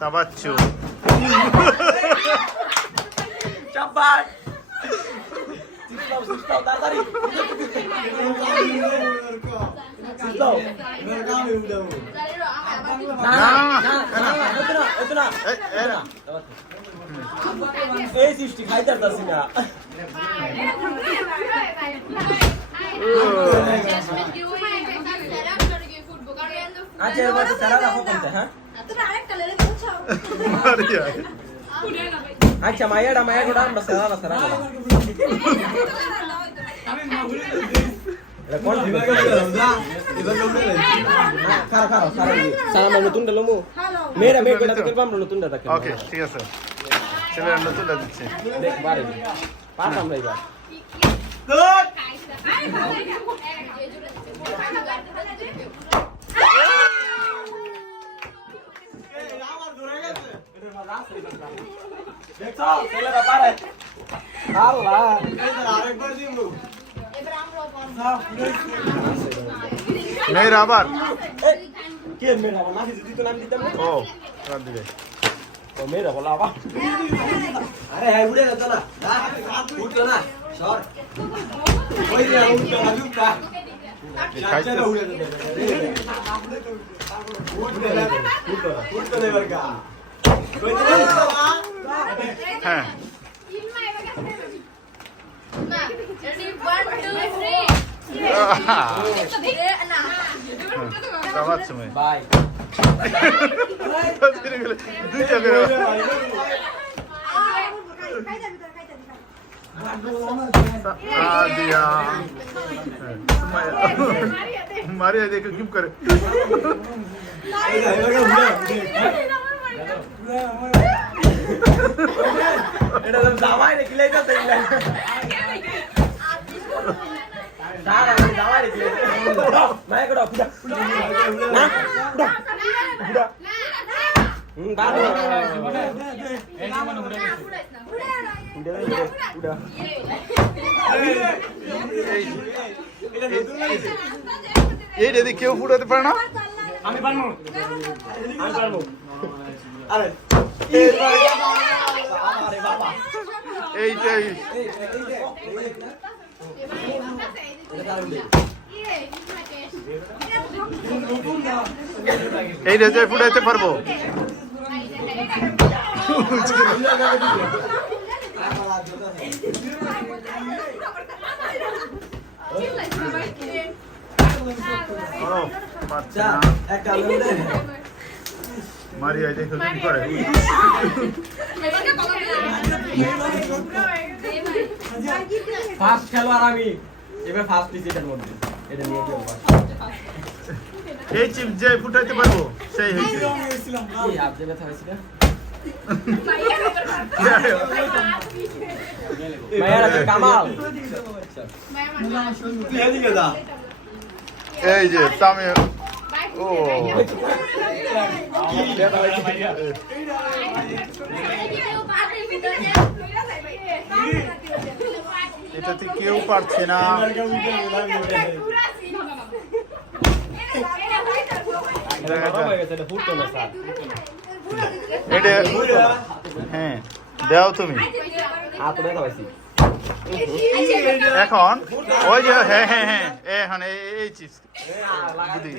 তাবাচ্চু চাপাট এই সৃষ্টি খাইতে পারছি না আচ্ছা এবার তো সারা রাখো কোনতে হ্যাঁ মারিয়া আচ্ছা মায়াডা মায়া গোটা আমরা সারা না সারা না এটা কোন খারা খারা সারা সারা আমরা নতুন ডালমু মেয়েরা মেয়ে গোটা দেখে আমরা নতুন ডাটা ওকে ঠিক আছে ছেলেরা নতুনটা দিচ্ছে দেখ বারে পাঠ আমরা এবার দেখছ ছেলেরা পারে আল্লাহ মেয়ের আবার? কে মেয়েরা দিতাম না? ও রাত দিবে ও মেয়েরা বলা আবার আরে হ্যাঁ উড়ে না। না উঠতো না। সর। ওই রে উঠতো না উঠতা হ্যাঁ তাবাচ্চু মেয়ে বাই দুইটা করে আদিয়া মারিয়া দেখে কিম করে এটা তো জামাই রে কিলাই যাতে স্যার আমি জামাই রে কিলাই মাই কড়া পুডা না পুডা পুডা হুম বারো পুডা এই যদি কেউ ফুটাতে পারে না? আমি পারব। আমি পারব। আরে আরে বাবা এইটাই এই রেজায় ফুটাইতে পারব। যা একটা মারিয়া দেখো কি করে। ফার্স্ট খেলোয়াড় আমি এবার ফার্স্ট এটার মধ্যে। এটা নিয়ে যাব এই চিপ যে ফুটাইতে পারব সেই হয়েছে। কি হাত দিয়ে ব্যথা হয়েছিল কামাল। এই যে। তামে ও এটাতে কেউ পারছে না। এটা হ্যাঁ দাও তুমি। হাত ব্যথা এখন ওই যে হ্যাঁ হ্যাঁ হ্যাঁ এখন এই- এই চিপস বুদ্ধি।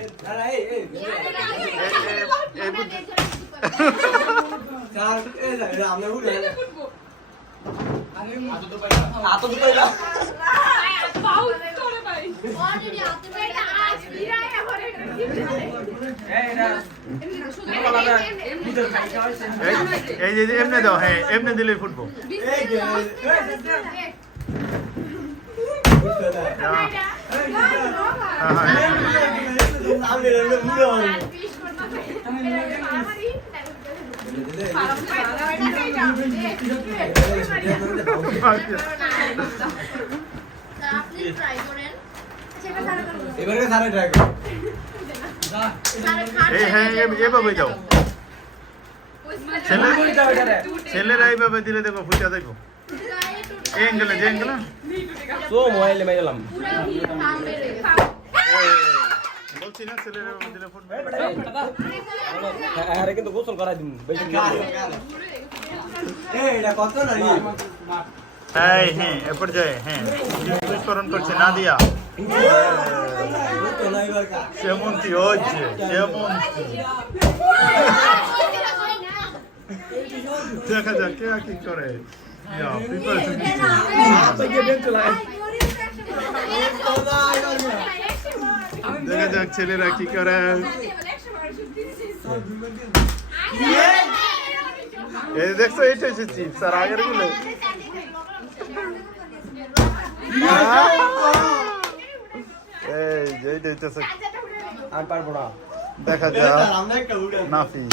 এই বুদ্ধি। আতো তো পাইলা এই- এই যে এমনি দাও হ্যাঁ এমনি দিলেই ফুটবো। হ্যাঁ হ্যাঁ। এবারে সারে ট্রাই করো এই হ্যাঁ এ- এভাবে দাও ছেলে ছেলেরা এইভাবে দিলে দেখো ফুটা দেখো এই অ্যাঙ্গেলে যে অ্যাঙ্গেলে তো মোবাইলে মেলাম বলছি না ছেলেরা দিলে ফুটবে হ্যাঁ হ্যাঁ কিন্তু গোসল করাই দিন বেশি এই হ্যাঁ এরপর যায় হ্যাঁ বিস্ফোরণ করছে নাদিয়া সেমন্তি হচ্ছে সেমন্তি দেখা যাক কে কি করে। দেখা যাক ছেলেরা কি করে এই দেখছ এটা হচ্ছে চিপস আর আগেরগুলো এইটা হইতেছে। আমি পারব না। দেখা যাক। নাফি।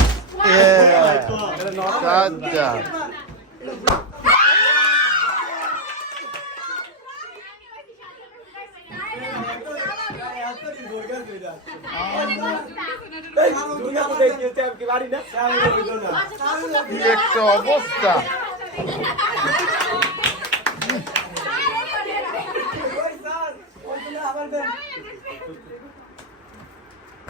একটা অবস্থা।